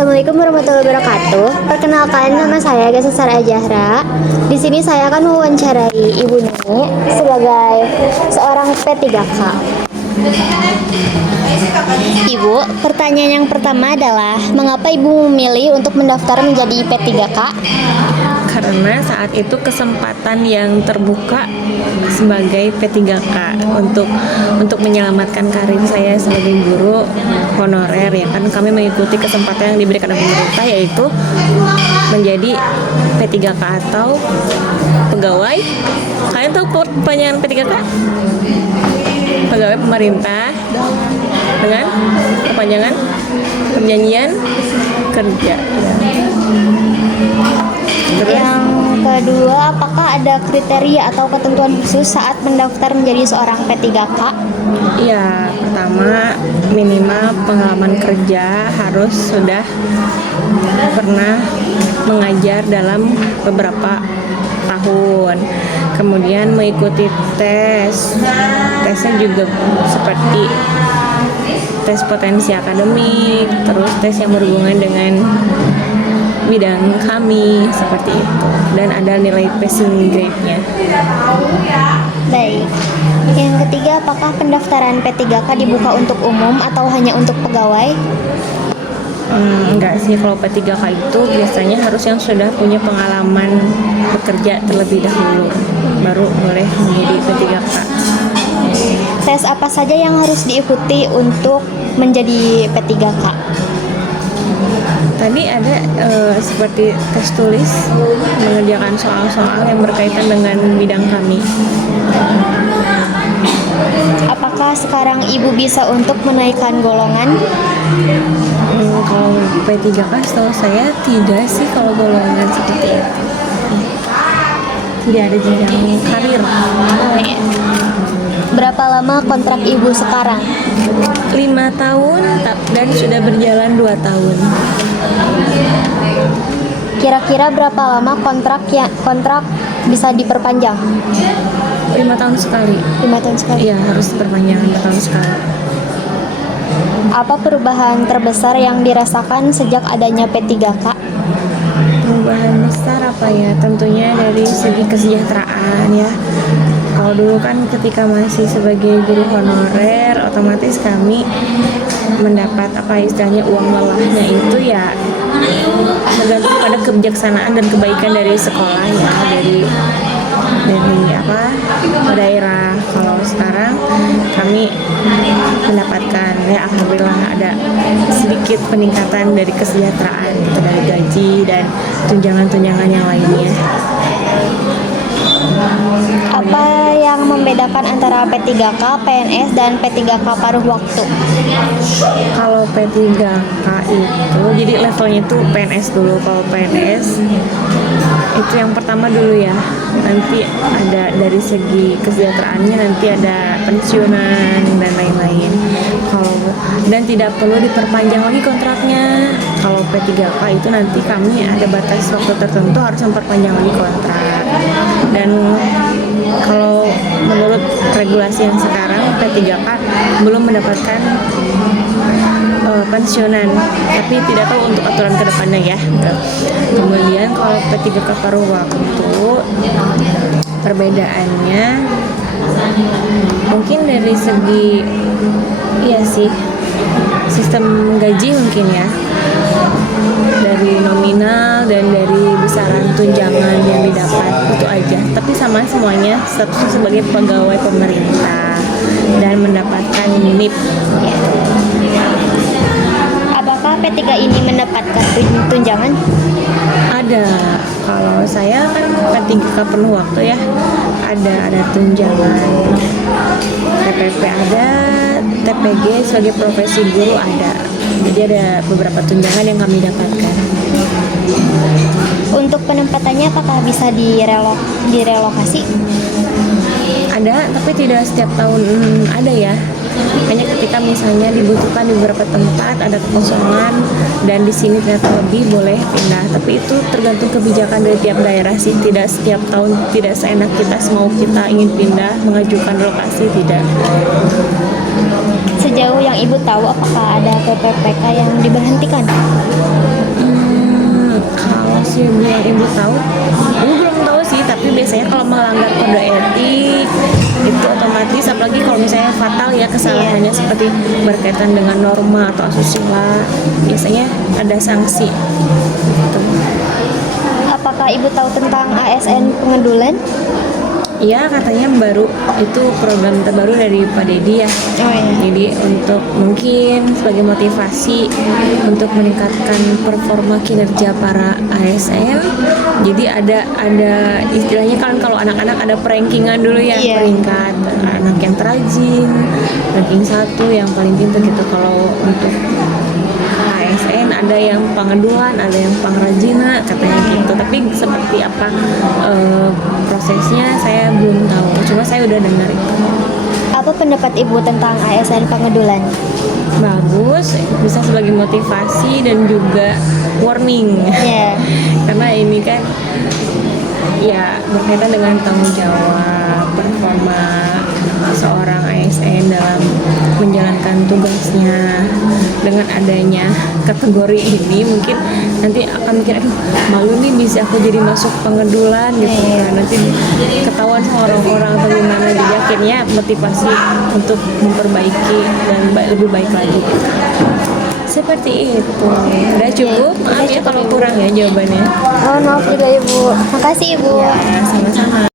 Assalamualaikum warahmatullahi wabarakatuh. Perkenalkan, nama saya Gasa Sarah Zahra. Di sini saya akan mewawancarai Ibu Neni sebagai seorang P3K. Ibu, pertanyaan yang pertama adalah mengapa Ibu memilih untuk mendaftar menjadi P3K? Karena saat itu kesempatan yang terbuka sebagai P3K untuk menyelamatkan karir saya sebagai guru honorer, ya kan kami mengikuti kesempatan yang diberikan oleh pemerintah, yaitu menjadi P3K atau pegawai. Kalian tahu perpanjangan P3K? Pegawai pemerintah dengan perpanjangan perjanjian kerja. Terus? Yang kedua, apakah ada kriteria atau ketentuan khusus saat mendaftar menjadi seorang P3K? Iya, pertama minimal pengalaman kerja harus sudah pernah mengajar dalam beberapa tahun. Kemudian mengikuti tesnya juga seperti tes potensi akademik, terus tes yang berhubungan dengan bidang kami seperti itu, dan ada nilai passing grade-nya. Baik. Yang ketiga, apakah pendaftaran P3K dibuka untuk umum atau hanya untuk pegawai? Enggak sih, kalau P3K itu biasanya harus yang sudah punya pengalaman bekerja terlebih dahulu baru boleh menjadi P3K. Tes apa saja yang harus diikuti untuk menjadi P3K? Tadi ada seperti tes tulis, mengerjakan soal-soal yang berkaitan dengan bidang kami. Apakah sekarang Ibu bisa untuk menaikkan golongan? Kalau P3K setahu saya tidak sih kalau golongan seperti itu. Tidak ada jenjang karir. Berapa lama kontrak Ibu sekarang? 5 tahun dan sudah berjalan 2 tahun. Kira-kira berapa lama kontrak bisa diperpanjang? 5 tahun sekali. 5 tahun sekali. Iya, harus diperpanjang 5 tahun sekali. Apa perubahan terbesar yang dirasakan sejak adanya P3K? Perubahan besar apa ya? Tentunya dari segi kesejahteraan ya. Kalau dulu kan ketika masih sebagai guru honorer, otomatis kami mendapat istilahnya uang lelahnya itu ya tergantung pada kebijaksanaan dan kebaikan dari sekolah ya, dari daerah. Kalau sekarang kami mendapatkan ya alhamdulillah ada sedikit peningkatan dari kesejahteraan gitu, dari gaji dan tunjangan-tunjangan yang lainnya. Apa yang membedakan antara P3K, PNS, dan P3K paruh waktu? Kalau P3K itu, jadi levelnya itu PNS dulu. Kalau PNS itu yang pertama dulu ya. Nanti ada dari segi kesejahteraannya, nanti ada pensiunan dan lain-lain. Dan tidak perlu diperpanjang lagi kontraknya. Kalau P3K itu nanti kami ada batas waktu tertentu harus memperpanjang lagi kontrak. Dan kalau menurut regulasi yang sekarang, P3K belum mendapatkan pensiunan, tapi tidak tahu untuk aturan kedepannya ya. Kemudian kalau P3K paruh waktu, perbedaannya mungkin dari segi sistem gaji mungkin ya, dari nominal dan dari besaran tunjangan yang didapat itu aja, tapi sama semuanya statusnya sebagai pegawai pemerintah dan mendapatkan NIP. Apakah P3 ini mendapatkan tunjangan? Ada. Kalau saya kan P3K penuh waktu ya, ada tunjangan TPP, ada TPG sebagai profesi guru ada. Jadi ada beberapa tunjangan yang kami dapatkan. Untuk penempatannya apakah bisa direlokasi? Ada, tapi tidak setiap tahun ada ya. Hanya ketika misalnya dibutuhkan di beberapa tempat ada kekosongan dan di sini ternyata lebih, boleh pindah. Tapi itu tergantung kebijakan dari tiap daerah sih. Tidak setiap tahun, tidak seenak kita semau kita ingin pindah mengajukan relokasi, tidak. Sejauh yang Ibu tahu, apakah ada PPPK yang diberhentikan? tahu, ibu belum tahu sih, tapi biasanya kalau melanggar kode etik itu otomatis, apalagi kalau misalnya fatal ya kesalahannya seperti berkaitan dengan norma atau asusila, biasanya ada sanksi gitu. Apakah ibu tahu tentang ASN pengedulan? Iya, katanya baru, itu program terbaru dari Pak Dedi ya. Oh iya. Jadi untuk mungkin sebagai motivasi untuk meningkatkan performa kinerja para ASN. Jadi ada istilahnya kan kalau anak-anak ada perankingan dulu ya, Iya. peringkat anak yang terajin, ranking 1 yang paling pintar gitu. Kalau untuk ASN ada yang pengeduan, ada yang pengrajina katanya gitu. Tapi seperti apa prosesnya saya belum tahu. Cuma saya udah dengar itu. Apa pendapat ibu tentang ASN pengedulan? Bagus, bisa sebagai motivasi dan juga warning. Iya. Karena ini kan ya berkaitan dengan tanggung jawab performa seorang ASN dalam menjalankan tugasnya. Dengan adanya kategori ini mungkin nanti akan mikir, aduh malu nih bisa aku jadi masuk pengedulan gitu kan, nanti ketahuan sama orang-orang atau gimana. Jadi akhirnya motivasi untuk memperbaiki dan lebih baik lagi gitu. Seperti itu. Udah cukup? Maaf ya kalau kurang ya jawabannya. Oh, maaf juga ibu. Makasih ibu. Ya, sama-sama.